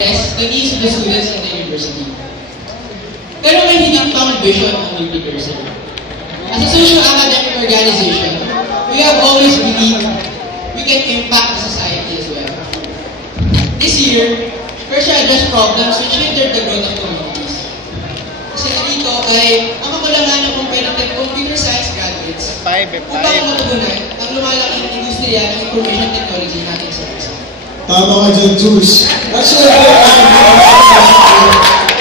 the needs of the students in the university. Pero may higit pang vision ang UP Cursor. As a social academic organization, we have always believed we can impact the society as well. This year, Cursor addressed problems which hindered the growth of communities. Kasi dito ay ang kakulangan ng competitive computer science graduates upang matugunan ang lumalaking industriya ng information technology natin sa bansa. Tama ka dyan, Jules. Actually,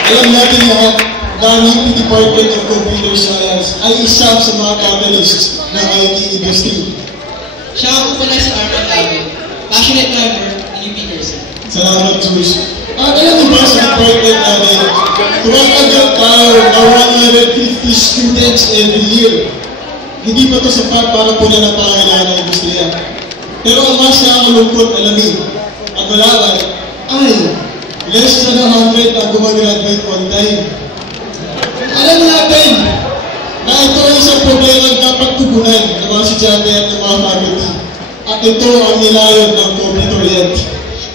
alam natin lahat na ang UP Department of Computer Science ay isa sa mga catalysts ng IT industry. Siya ang pala si Arman Alvin, passionate member ng UP Cursor. Salamat, Jules. At alam mo ba sa department namin, tumatagad tayo na 150 students every year. Hindi pa ito sapat para punan ang pangangailangan ng industriya. Pero ang mas nakakalungkot alamin, ang malaman ay less than 100 ang gumagraduate on time. Alam natin na ito ay isang problema ang dapat tugunan ng mga estudyante at ng mga faculty. At ito ang nilayon ng computer.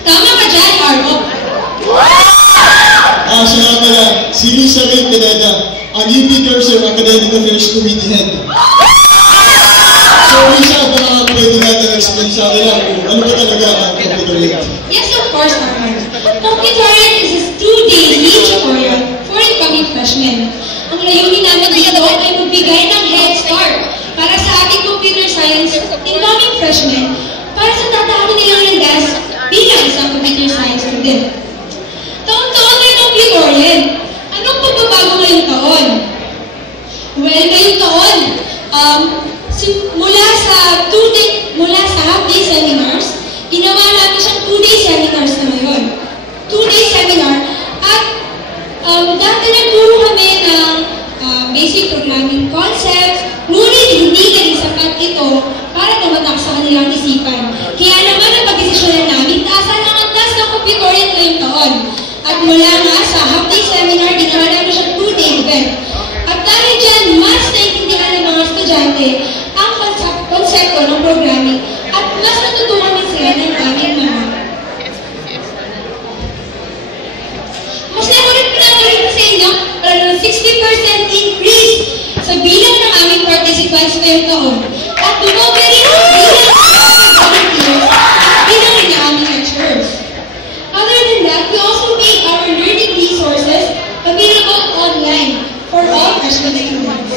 Tama ka dyan, Armo. Siya nga pala, si Lisa Ray Pineda, ang UP Cursor Academic Affairs Committee Head. So, Lisa, baka pwede natin explain sa akin kung ano ba talaga ang computer. Yes, of course, Armo. Computerian is a 2-day lead tutorial for incoming freshmen. Ang layunin namin dito ay magbigay ng head start para sa ating computer science incoming freshmen para sa tatawin nilang landas bilang isang computer science student. Taon-taon may computerian. Anong pagbabago ngayong taon? Well, ngayong taon, mula sa half-day seminars, ginawa namin siyang 2-day seminars na ngayon. 2-day seminar at dati nagturo kami ng basic programming concepts, ngunit hindi naging sapat ito para tumatak sa kanilang isipan. Kaya naman ang pagdesisyonan namin, taasan ang antas ng computerian ngayong taon. At mula nga sa half-day seminar, ginawa namin siyang 2-day event. At dahil dyan, mas naiintindihan ng mga estudyante ang konsepto ng programming at mas natutunan din sila ng aming mga. Mas nakulit pinapalito sa inyo para ng 60% increase sa bilang ng aming participants ngayong taon. At dumoble rin ang bilang ng aming volunteers at bilang rin ng aming lecturers. Other than that, we also made our learning resources available online for all freshman students.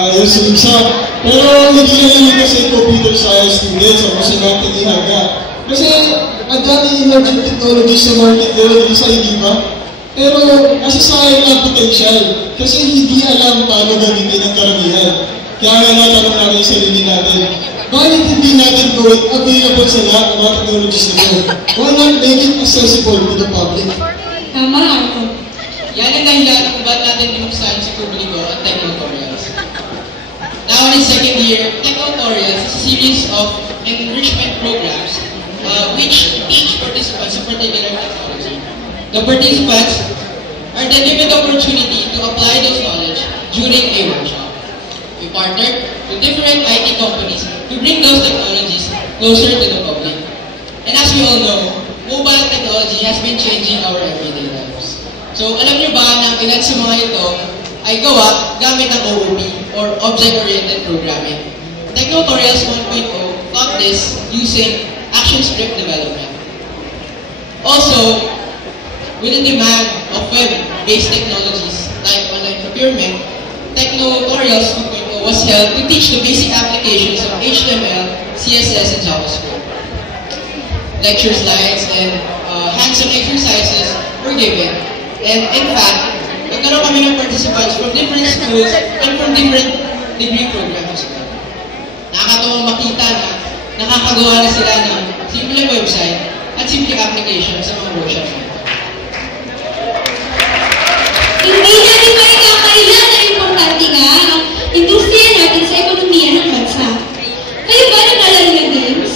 Yes, Lisa. Pero hindi na lang ito sa computer science students o kasi natin ihaga. Kasi ang daming emerging technologies sa market ngayon, Lisa, hindi ba? Pero masasayang ang potential kasi hindi alam paano gamitin ang karamihan. Kaya nga natanong namin sa sarili natin, bakit hindi natin gawin available sa lahat ng mga technologies na ito? Why not make it accessible to the public? Tama, Arko. Yan ang dahilan kung ba't natin binuksan sa publiko ang Technotutorials. Now in its second year, Technotutorials is a series of enrichment programs which teach participants a particular technology. The participants are then given the opportunity to apply those knowledge during a workshop. We partnered with different IT companies to bring those technologies closer to the public. And as we all know, mobile technology has been changing our everyday lives. So alam niyo ba na ilan sa mga ito ay gawa gamit ang OOP or Object-Oriented Programming. Technotutorials 1.0 taught this using ActionScript development. Also, with the demand of web-based technologies like online procurement, Technotutorials 2.0 was held to teach the basic applications of HTML, CSS, and JavaScript. Lecture slides and hands-on exercises were given. And in fact, nagkaroon kami ng participants from different schools and from different degree programs. Nakakatawang makita na nakakagawa na sila ng simple website at simple application sa mga workshops nito. Hindi natin maikakailan na importante nga ang industriya natin sa ekonomiya ng bansa. Kayo ba naglalaro ng games?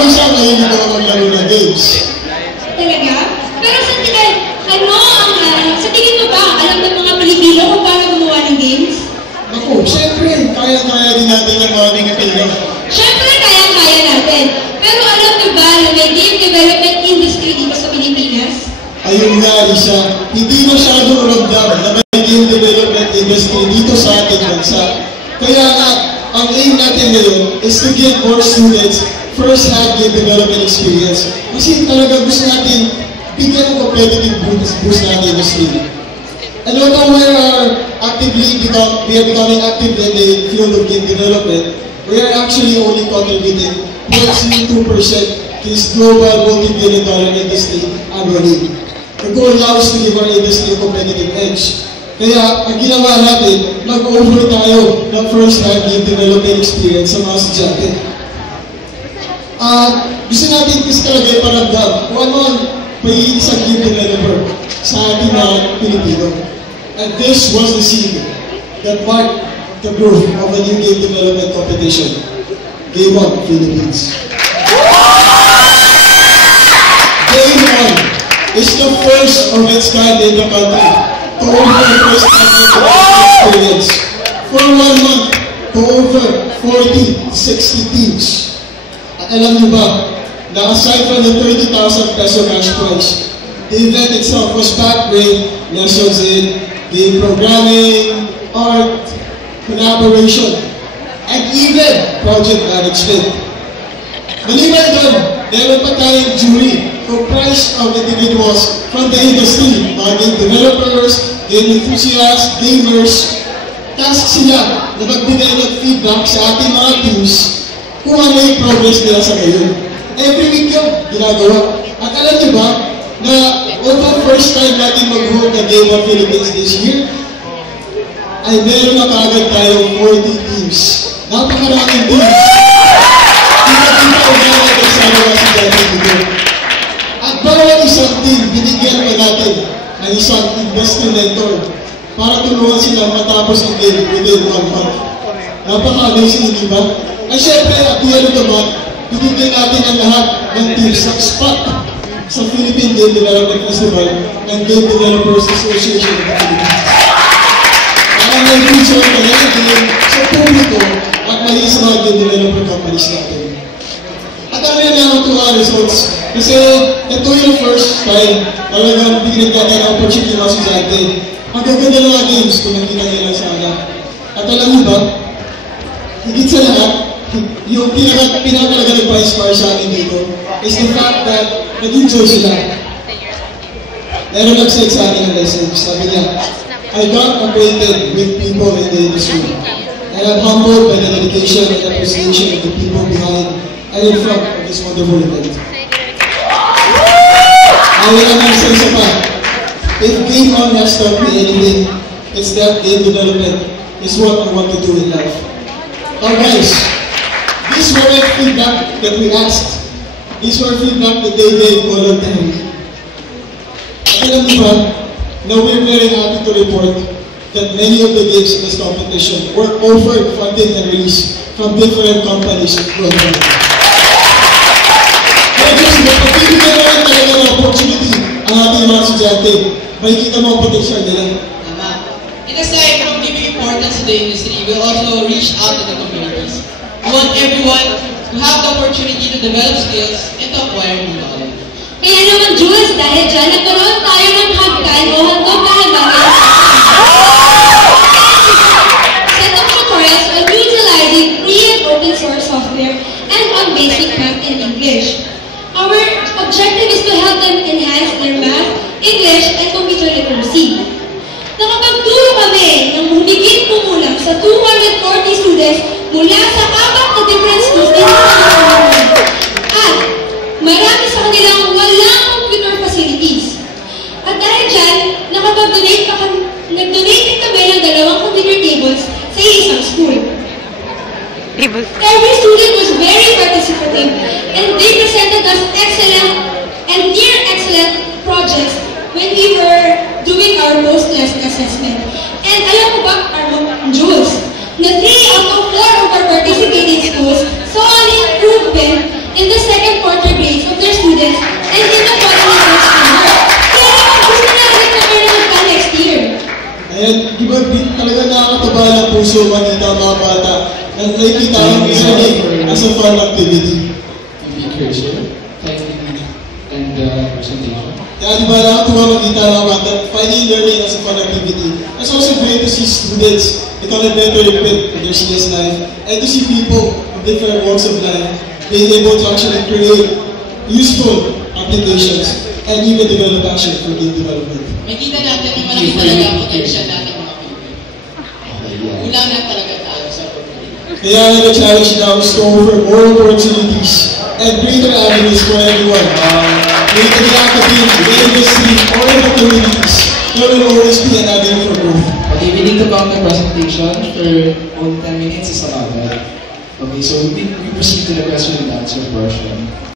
Minsan mahilig ako maglaro ng games. Talaga? Pero sa tingin mo ba, alam ng mga Pilipino kung paano gumawa ng games? Ako, siyempre, kaya-kaya din natin ang mga Pilipino. Siyempre, kaya-kaya natin. Pero alam na may game development industry dito sa Pilipinas? Ayun nga, Alicia, hindi masyadong ramdam na may game development industry dito sa ating bansa. Kaya nga, ang aim natin ngayon is to give more students first-hand game development experience. Kasi talaga gusto natin bigyan ng competitive boost na ating industry. And although we are becoming active in the field of game development, we are actually only contributing 0.2% to this global multi-billion-dollar industry annually. The goal now is to give our industry a competitive edge. Kaya, ang ginawa natin, mag-offer tayo ng first-hand game development experience sa mga estudyante. Gusto natin kasi talaga iparamdam kung ano ang pagiging isang game developer sa ating mga Pilipino. And this was the seed that marked the birth of a new game development competition, Game On Philippines. Game On is the first of its kind in the country to offer the first-hand game development experience for 1 month to over 40 to 60 teams. At alam niyo ba, na aside from the 30,000 peso cash prize, the event itself was packed with lessons in game programming, art, collaboration, and even project management. Maliban doon, meron pa tayong jury comprised of individuals from the industry, mga game developers, game enthusiasts, gamers. Task sila na magbigay ng feedback sa ating mga teams kung ano yung progress nila sa ngayon. Every week yung ginagawa. At alam niyo ba, na although first time natin mag-hold na Game On Philippines this year, ay meron na kaagad tayong 40 teams. Napakaraming teams. Hindi pa umalat ang sana na si Daddy dito. At bawat isang team, binigyan pa natin ng isang industry mentor para tulungan sila matapos ang game within 1 month. Napaka-amazing, hindi ba? Ay syempre, at the end of the month, binigyan natin ang lahat ng teams sa spot sa Philippine Game Development Festival ng Game Developers Association of the Philippines. Para may feature na game sa publiko at mali sa mga game developer companies natin. At ano yung nakatuwa results? Kasi ito yung first time talagang bigyan natin ang opportunity ng mga estudyante. Ang gaganda ng mga games kung nakita nila sana. At alam mo ba, higit sa lahat, yung pinaka-talaga nagpa-inspire sa akin dito is the fact that nag-enjoy sila. Meron nag-send sa akin ng message. Sabi niya, I got acquainted with people in the industry, and I'm humbled by the dedication and appreciation of the people behind and in front of this wonderful event. Ayaw naman sa isa pa, if Game On has taught me anything, it's that game development is what I want to do in life. Now guys, these were feedback that we asked. These were feedback that they gave voluntarily. At alam niyo ba, now we're very happy to report that many of the games in this competition were offered, funded, and released from different companies worldwide. Kaya kasi napapibigyan naman talaga ng opportunity ang ating mga estudyante. Makikita mo ang potential nila. Tama. And aside from giving importance to the industry, we also reach out to the communities. We want everyone to have the opportunity to develop skills and to acquire new knowledge. Kaya naman, Jules, dahil dyan, nagkaroon tayo ng hagdan o handog na habangan set of tutorials on utilizing free and open source software and on basic math and English. Our objective is to help them enhance their math, English, and computer literacy. Nakapagturo kami ng humigit kumulang sa 240 students mula sa 4 na different schools din sa Pilipinas. At marami sa kanilang walang computer facilities. At dahil dyan, nag-donate din kami ng 2 computer tables sa isang school. Every student was very participative and they presented us excellent and near excellent projects when we were doing our post-lesson assessment. And alam mo ba, Jules, na 3 out of 4 of our participating schools saw an improvement in the second quarter grades of their students and in the following year's homework. Kaya naman gusto na rin kami na magpa next year. Ayan, di ba talaga nakakataba ng puso manita mga bata na nakikita ang learning as a fun activity. exciting and presentation. Kaya di ba nakatuwa makita naman that finding learning as a fun activity. It's also great to see students become better equipped for their CS life and to see people of different walks of life being able to actually create useful applications and even develop passion for game development. May kita natin yung malaki talaga ang potential natin mga Pinoy. Wala na talaga tayo sa pagkakas. Kaya nag-challenge now is to offer more opportunities and greater avenues for everyone. Whether in the academy, the industry, or in the communities, there will always be an avenue for growth. Okay, we need to count the presentation for only 10 minutes is allowed, right? Okay, so we proceed to the question and answer portion.